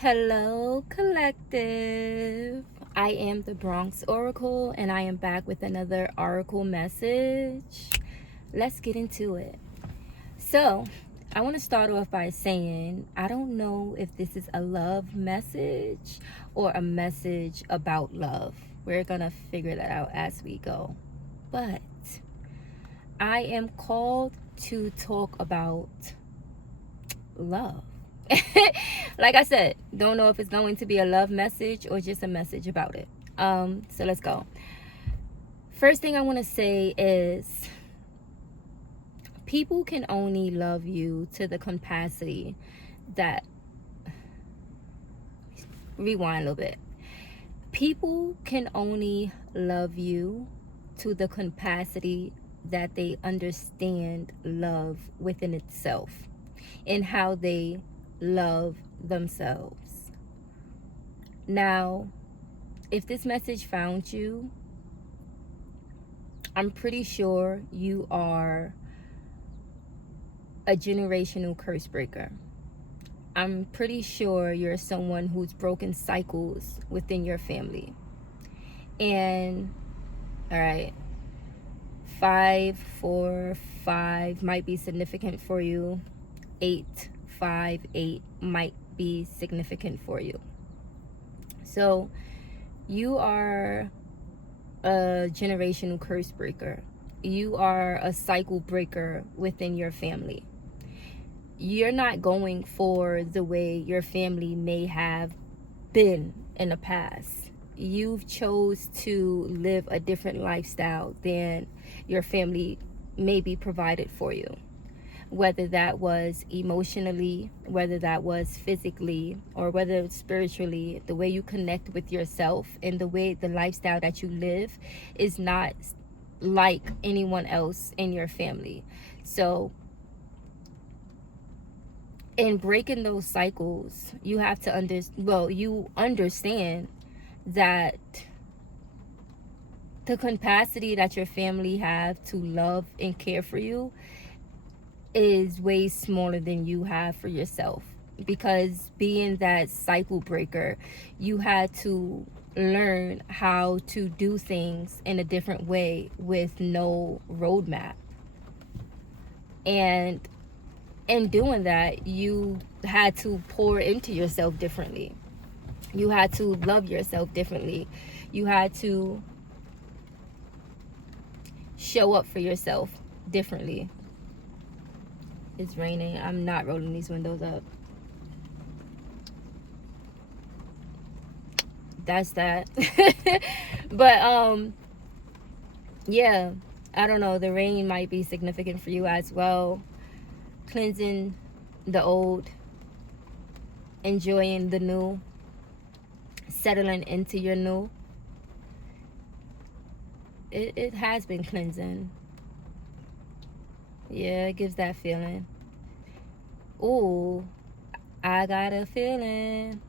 Hello, collective. I am the Bronx Oracle, and I am back with another Oracle message. Let's get into it. So, I want to start off by saying I don't know if this is a love message or a message about love. We're going to figure that out as we go. But I am called to talk about love. Like I said, don't know if it's going to be a love message or just a message about it. So let's go. First thing I want to say is people can only love you to the capacity that, rewind a little bit. People can only love you to the capacity that they understand love within itself and how they love themselves. Now, if this message found you, I'm pretty sure you are a generational curse breaker. I'm pretty sure you're someone who's broken cycles within your family. And, all right, 5, 4, 5 might be significant for you. 8, 5, 8 might be significant for you. So you are a generational curse breaker. You are a cycle breaker within your family. You're not going for the way your family may have been in the past. You've chose to live a different lifestyle than your family maybe provided for you. Whether that was emotionally, whether that was physically, or whether it's spiritually, the way you connect with yourself and the way the lifestyle that you live is not like anyone else in your family. So in breaking those cycles, you have to you understand that the capacity that your family have to love and care for you is way smaller than you have for yourself, because being that cycle breaker, you had to learn how to do things in a different way with no roadmap. And in doing that, you had to pour into yourself differently. You had to love yourself differently. You had to show up for yourself differently. It's raining. I'm not rolling these windows up. That's that. But yeah, I don't know. The rain might be significant for you as well. Cleansing the old, enjoying the new, settling into your new. It has been cleansing. Yeah, it gives that feeling. Ooh, I got a feeling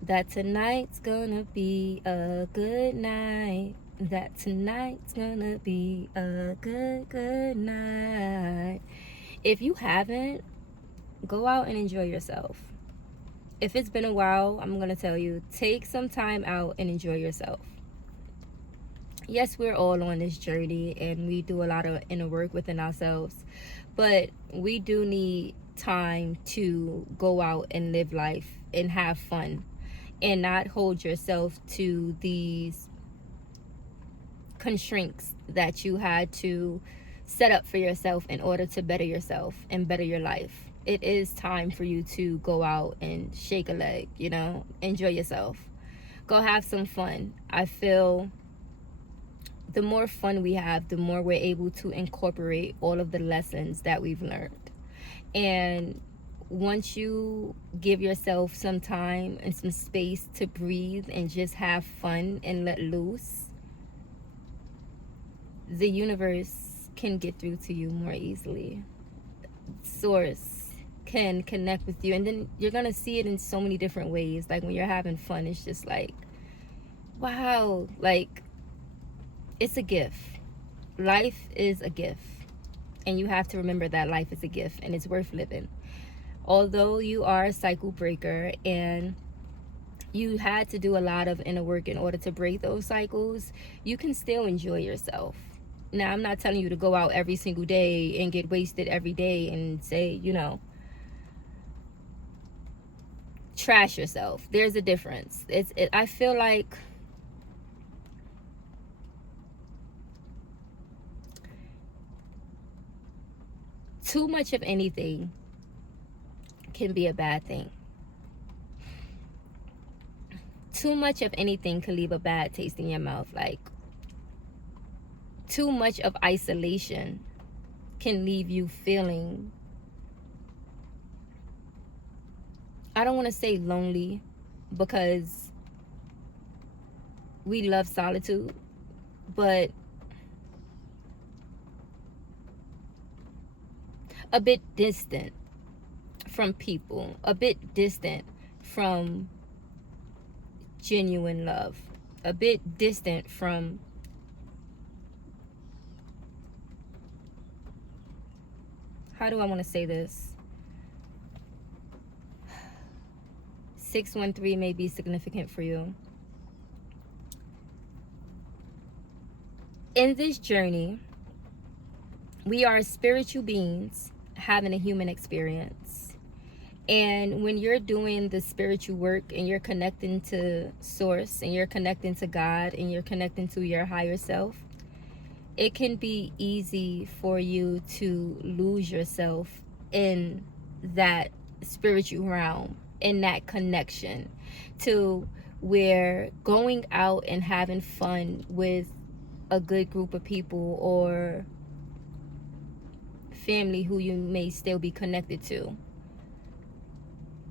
that tonight's gonna be a good night. That tonight's gonna be a good night. If you haven't, go out and enjoy yourself. If it's been a while, I'm gonna tell you, take some time out and enjoy yourself. Yes, we're all on this journey and we do a lot of inner work within ourselves, but we do need time to go out and live life and have fun and not hold yourself to these constraints that you had to set up for yourself in order to better yourself and better your life. It is time for you to go out and shake a leg, enjoy yourself. Go have some fun. I feel the more fun we have, the more we're able to incorporate all of the lessons that we've learned. And once you give yourself some time and some space to breathe and just have fun and let loose, the universe can get through to you more easily. Source can connect with you, and then you're gonna see it in so many different ways. Like when you're having fun, it's just like, wow, like it's a gift. Life is a gift, and you have to remember that life is a gift and it's worth living. Although you are a cycle breaker and you had to do a lot of inner work in order to break those cycles, you can still enjoy yourself. Now, I'm not telling you to go out every single day and get wasted every day and say, trash yourself. There's a difference. I feel like too much of anything can be a bad thing. Too much of anything can leave a bad taste in your mouth. Like, too much of isolation can leave you feeling, I don't want to say lonely, because we love solitude, but a bit distant from people, a bit distant from genuine love, a bit distant from how do I want to say this? 613 may be significant for you. In this journey, we are spiritual beings having a human experience. And when you're doing the spiritual work and you're connecting to source and you're connecting to God and you're connecting to your higher self, it can be easy for you to lose yourself in that spiritual realm, in that connection, to where going out and having fun with a good group of people or family who you may still be connected to,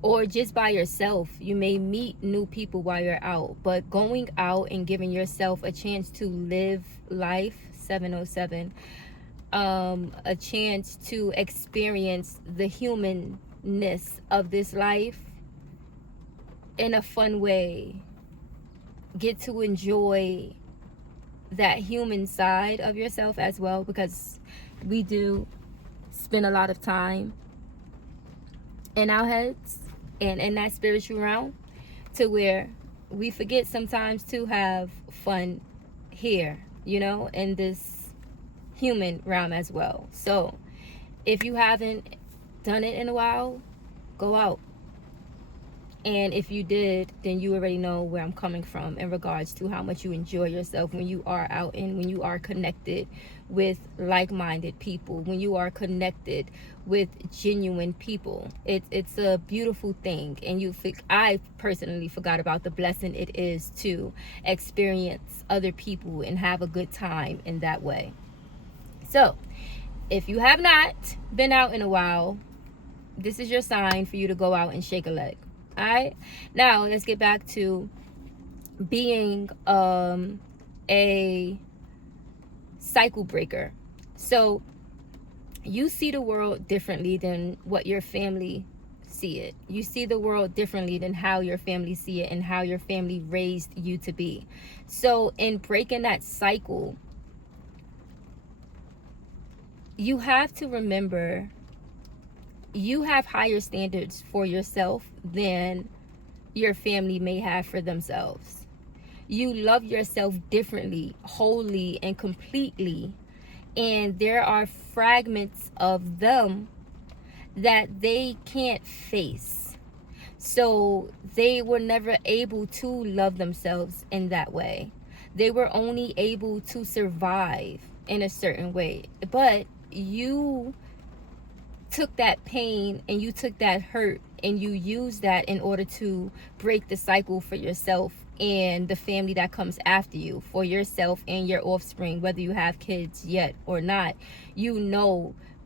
or just by yourself, you may meet new people while you're out, but going out and giving yourself a chance to live life, 707, a chance to experience the humanness of this life in a fun way, get to enjoy that human side of yourself as well, because we do spend a lot of time in our heads and in that spiritual realm, to where we forget sometimes to have fun here, in this human realm as well. So if you haven't done it in a while, go out. And if you did, then you already know where I'm coming from in regards to how much you enjoy yourself when you are out and when you are connected with like-minded people, when you are connected with genuine people. It's a beautiful thing. And I personally forgot about the blessing it is to experience other people and have a good time in that way. So if you have not been out in a while, this is your sign for you to go out and shake a leg. All right, now let's get back to being a cycle breaker. So you see the world differently than what your family see it. You see the world differently than how your family see it and how your family raised you to be. So in breaking that cycle, you have to remember you have higher standards for yourself than your family may have for themselves. You love yourself differently, wholly and completely. And there are fragments of them that they can't face. So they were never able to love themselves in that way. They were only able to survive in a certain way. But you took that pain and you took that hurt and you used that in order to break the cycle for yourself and the family that comes after you, for yourself and your offspring, whether you have kids yet or not.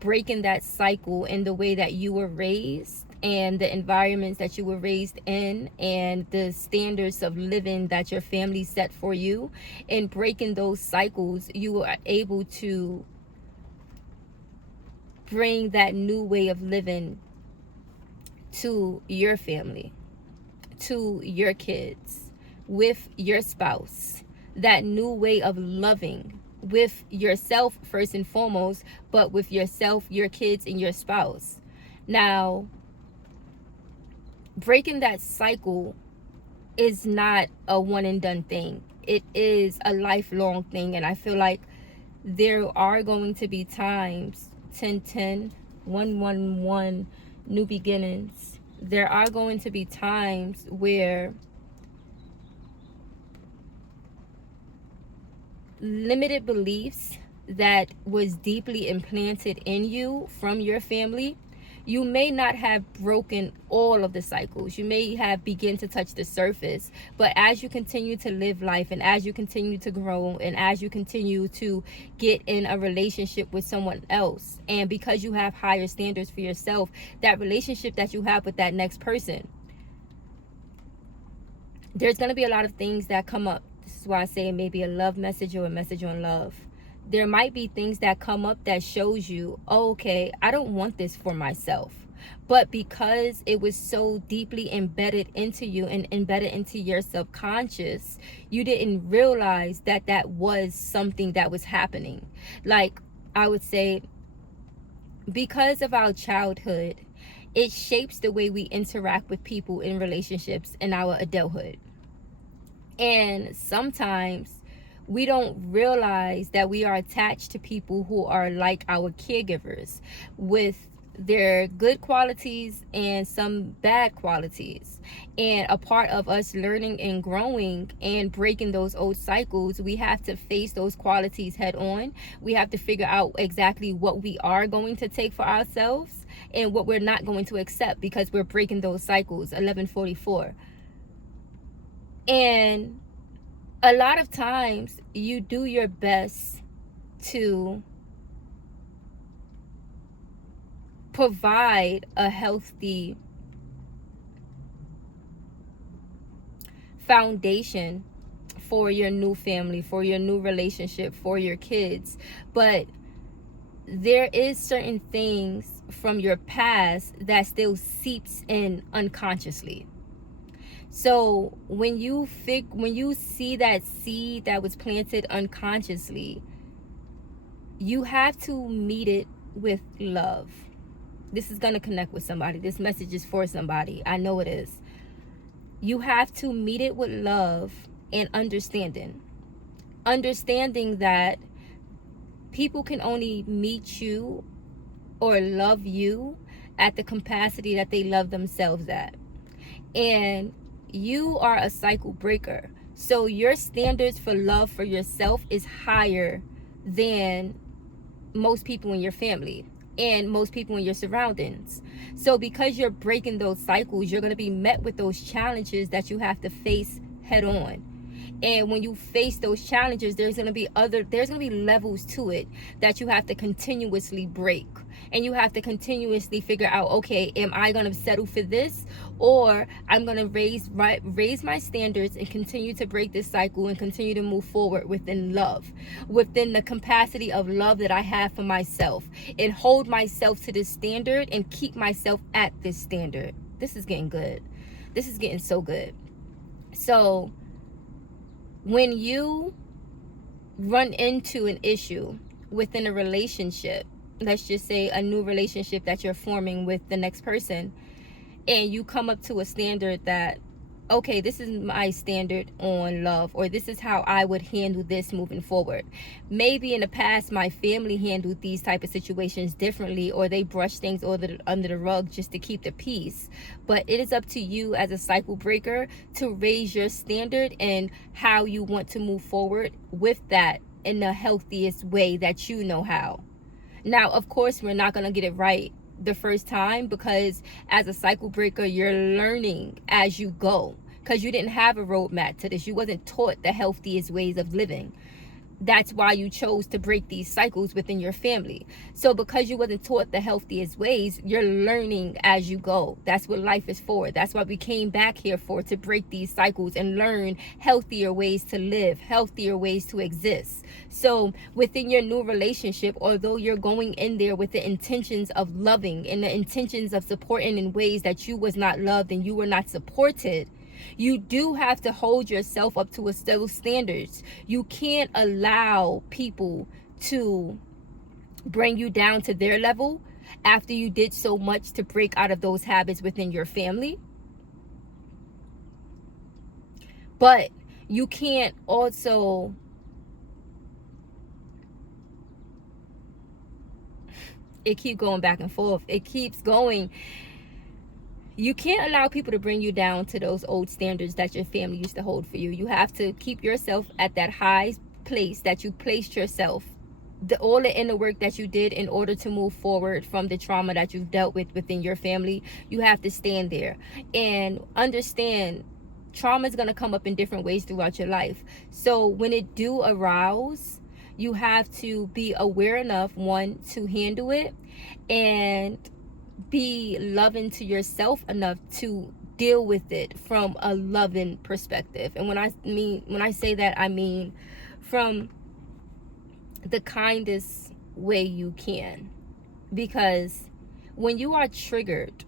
Breaking that cycle in the way that you were raised and the environments that you were raised in and the standards of living that your family set for you, and breaking those cycles, you are able to bring that new way of living to your family, to your kids, with your spouse. That new way of loving with yourself first and foremost, but with yourself, your kids, and your spouse. Now, breaking that cycle is not a one and done thing. It is a lifelong thing. And I feel like there are going to be times, 10-10, 1-1-1, new beginnings. There are going to be times where limited beliefs that was deeply implanted in you from your family, you may not have broken all of the cycles. You may have begun to touch the surface, but as you continue to live life, and as you continue to grow, and as you continue to get in a relationship with someone else, and because you have higher standards for yourself, that relationship that you have with that next person, there's going to be a lot of things that come up. This is why I say it may be a love message or a message on love. There might be things that come up that shows you, oh, okay, I don't want this for myself. But because it was so deeply embedded into you and embedded into your subconscious, you didn't realize that that was something that was happening. Like, I would say, because of our childhood, it shapes the way we interact with people in relationships in our adulthood. And sometimes we don't realize that we are attached to people who are like our caregivers, with their good qualities and some bad qualities. And a part of us learning and growing and breaking those old cycles, we have to face those qualities head on. We have to figure out exactly what we are going to take for ourselves and what we're not going to accept, because we're breaking those cycles. 1144. And a lot of times you do your best to provide a healthy foundation for your new family, for your new relationship, for your kids. But there is certain things from your past that still seeps in unconsciously. So when you see that seed that was planted unconsciously, you have to meet it with love. This is going to connect with somebody. This message is for somebody. I know it is. You have to meet it with love and understanding. Understanding that people can only meet you or love you at the capacity that they love themselves at. And you are a cycle breaker. So your standards for love for yourself is higher than most people in your family and most people in your surroundings. So because you're breaking those cycles, you're going to be met with those challenges that you have to face head on. And when you face those challenges, there's going to be levels to it that you have to continuously break. And you have to continuously figure out, okay, am I going to settle for this, or I'm going to raise my standards and continue to break this cycle and continue to move forward within love, within the capacity of love that I have for myself, and hold myself to this standard and keep myself at this standard. This is getting good. This is getting so good. So when you run into an issue within a relationship, let's just say a new relationship that you're forming with the next person, and you come up to a standard that, okay, this is my standard on love, or this is how I would handle this moving forward. Maybe in the past my family handled these type of situations differently, or they brushed things under the rug just to keep the peace. But it is up to you as a cycle breaker to raise your standard and how you want to move forward with that in the healthiest way that you know how. Now, of course, we're not going to get it right the first time, because as a cycle breaker, you're learning as you go, because you didn't have a roadmap to this. You wasn't taught the healthiest ways of living. That's why you chose to break these cycles within your family. So because you wasn't taught the healthiest ways, you're learning as you go. That's what life is for. That's what we came back here for, to break these cycles and learn healthier ways to live, healthier ways to exist. So within your new relationship, although you're going in there with the intentions of loving and the intentions of supporting in ways that you was not loved and you were not supported, you do have to hold yourself up to those standards. You can't allow people to bring you down to their level after you did so much to break out of those habits within your family. But you can't also, it keep going back and forth. It keeps going. You can't allow people to bring you down to those old standards that your family used to hold for you. You have to keep yourself at that high place that you placed yourself. All the inner work that you did in order to move forward from the trauma that you've dealt with within your family, you have to stand there and understand trauma is going to come up in different ways throughout your life. So when it do arouse, you have to be aware enough, one, to handle it, and be loving to yourself enough to deal with it from a loving perspective. And when I say that, I mean from the kindest way you can. Because when you are triggered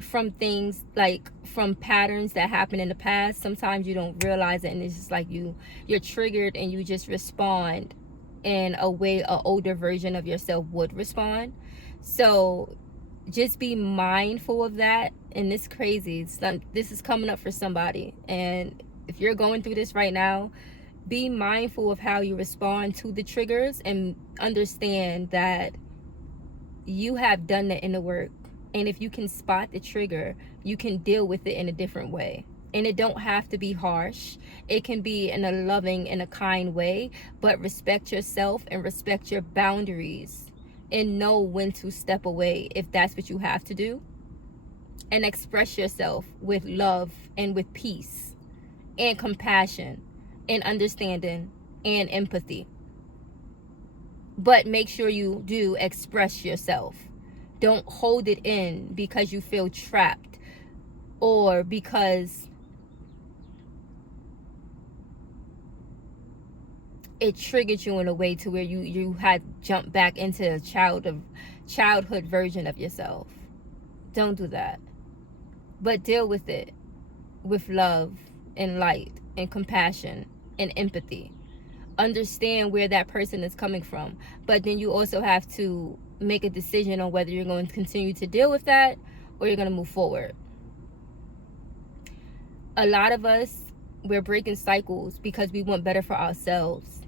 from things, like from patterns that happen in the past, sometimes you don't realize it, and it's just like you're triggered and you just respond in a way an older version of yourself would respond. So just be mindful of that. And it's crazy, this is coming up for somebody, and if you're going through this right now, be mindful of how you respond to the triggers, and understand that you have done the inner work. And if you can spot the trigger, you can deal with it in a different way. And it don't have to be harsh. It can be in a loving and a kind way, but respect yourself and respect your boundaries, and know when to step away if that's what you have to do, and express yourself with love and with peace and compassion and understanding and empathy. But make sure you do express yourself. Don't hold it in because you feel trapped, or because it triggered you in a way to where you had jumped back into a childhood version of yourself. Don't do that. But deal with it with love and light and compassion and empathy. Understand where that person is coming from. But then you also have to make a decision on whether you're going to continue to deal with that or you're going to move forward. A lot of us, we're breaking cycles because we want better for ourselves.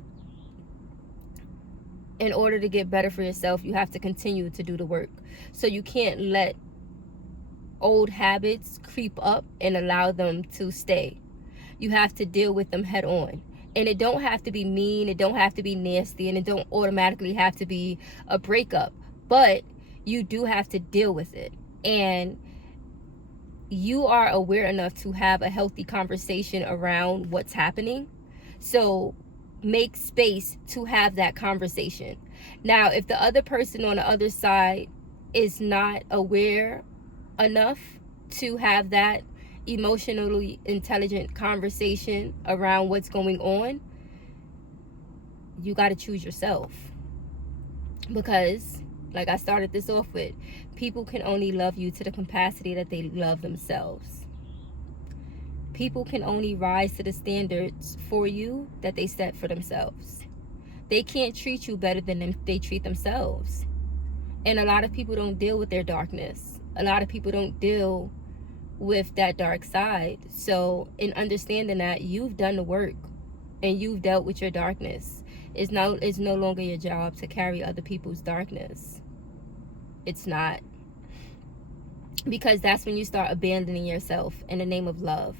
In order to get better for yourself, you have to continue to do the work. So you can't let old habits creep up and allow them to stay. You have to deal with them head on. And it don't have to be mean, it don't have to be nasty, and it don't automatically have to be a breakup. But you do have to deal with it. And you are aware enough to have a healthy conversation around what's happening. So make space to have that conversation. Now, if the other person on the other side is not aware enough to have that emotionally intelligent conversation around what's going on, you got to choose yourself. Because, like I started this off with, people can only love you to the capacity that they love themselves. People can only rise to the standards for you that they set for themselves. They can't treat you better than they treat themselves. And a lot of people don't deal with their darkness. A lot of people don't deal with that dark side. So in understanding that, you've done the work and you've dealt with your darkness. It's no longer your job to carry other people's darkness. It's not. Because that's when you start abandoning yourself in the name of love.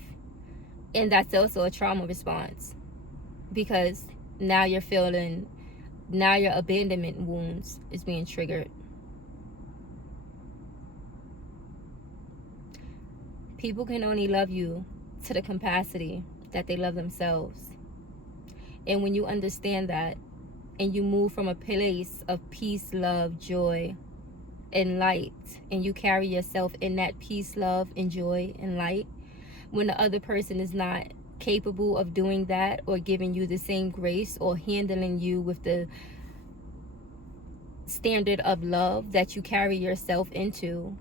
And that's also a trauma response. Because now your abandonment wounds is being triggered. People can only love you to the capacity that they love themselves. And when you understand that, and you move from a place of peace, love, joy, and light, and you carry yourself in that peace, love, and joy, and light, when the other person is not capable of doing that, or giving you the same grace, or handling you with the standard of love that you carry yourself into,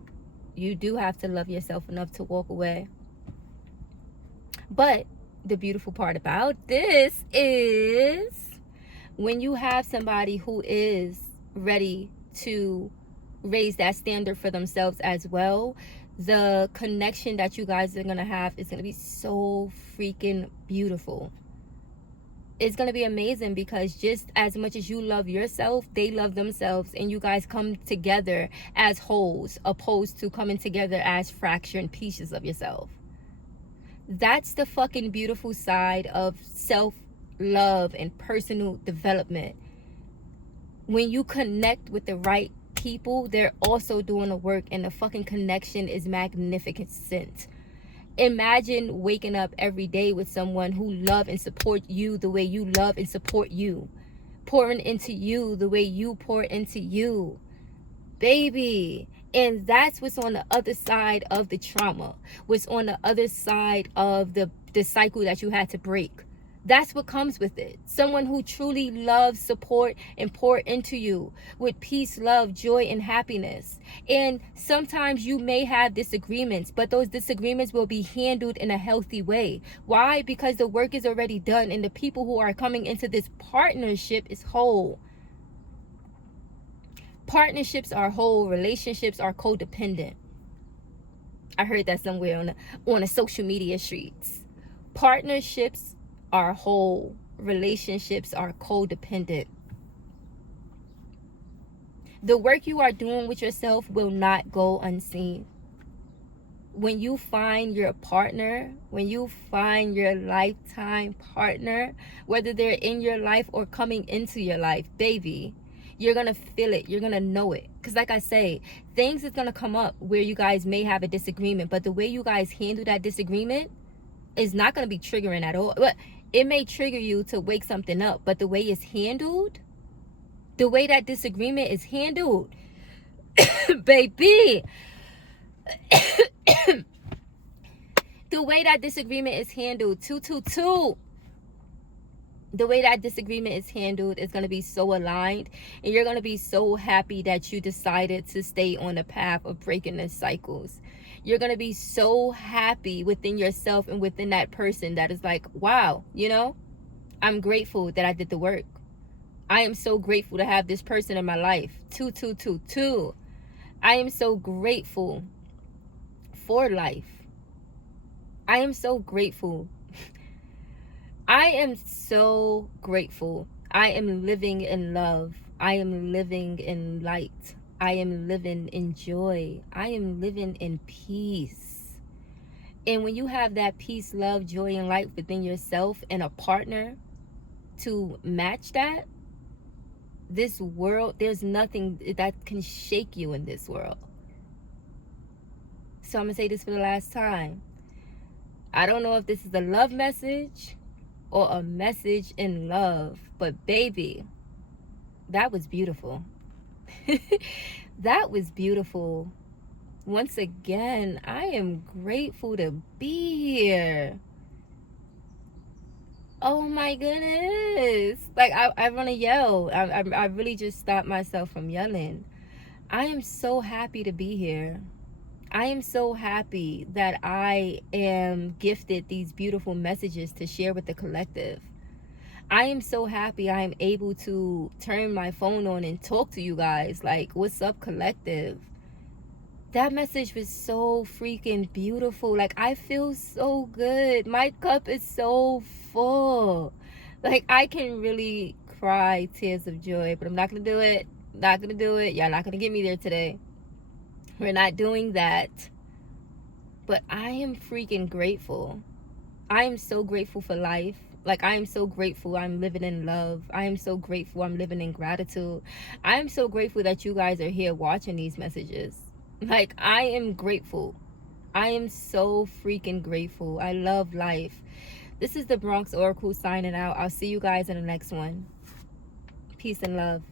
you do have to love yourself enough to walk away. But the beautiful part about this is, when you have somebody who is ready to raise that standard for themselves as well, The connection that you guys are going to have is going to be so freaking beautiful. It's going to be amazing, because just as much as you love yourself, they love themselves, and you guys come together as wholes, opposed to coming together as fractured pieces of yourself. That's the fucking beautiful side of self-love and personal development. When you connect with the right people, they're also doing the work, and the fucking connection is magnificent. Imagine waking up every day with someone who love and support you the way you love and support you, pouring into you the way you pour into you, baby. And that's what's on the other side of the trauma, what's on the other side of the cycle that you had to break. That's what comes with it. Someone who truly loves, support, and pour into you with peace, love, joy, and happiness. And sometimes you may have disagreements, but those disagreements will be handled in a healthy way. Why? Because the work is already done, and the people who are coming into this partnership is whole. Partnerships are whole. Relationships are codependent. I heard that somewhere on the social media streets. Partnerships are whole. Relationships are codependent. The work you are doing with yourself will not go unseen. When you find your partner, when you find your lifetime partner, whether they're in your life or coming into your life, baby, you're going to feel it. You're going to know it. Because like I say, things is going to come up where you guys may have a disagreement. But the way you guys handle that disagreement is not going to be triggering at all. But it may trigger you to wake something up. But the way it's handled, the way that disagreement is handled, baby, the way that disagreement is handled, 222, the way that disagreement is handled is going to be so aligned, and you're going to be so happy that you decided to stay on the path of breaking the cycles. You're going to be so happy within yourself and within that person that is like, wow, you know, I'm grateful that I did the work. I am so grateful to have this person in my life. 2222. I am so grateful for life. I am so grateful. I am so grateful. I am living in love. I am living in light. I am living in joy. I am living in peace. And when you have that peace, love, joy, and light within yourself and a partner to match that, this world, there's nothing that can shake you in this world. So I'm going to say this for the last time. I don't know if this is a love message or a message in love, but baby, that was beautiful. That was beautiful. Once again, I am grateful to be here. Oh my goodness. Like, I want to yell. I really just stopped myself from yelling. I am so happy to be here. I am so happy that I am gifted these beautiful messages to share with the collective. I am so happy I am able to turn my phone on and talk to you guys. Like, what's up, collective? That message was so freaking beautiful. Like, I feel so good. My cup is so full. Like, I can really cry tears of joy, but I'm not going to do it. Not going to do it. Y'all not going to get me there today. We're not doing that. But I am freaking grateful. I am so grateful for life. Like, I am so grateful I'm living in love. I am so grateful I'm living in gratitude. I am so grateful that you guys are here watching these messages. Like, I am grateful. I am so freaking grateful. I love life. This is the Bronx Oracle signing out. I'll see you guys in the next one. Peace and love.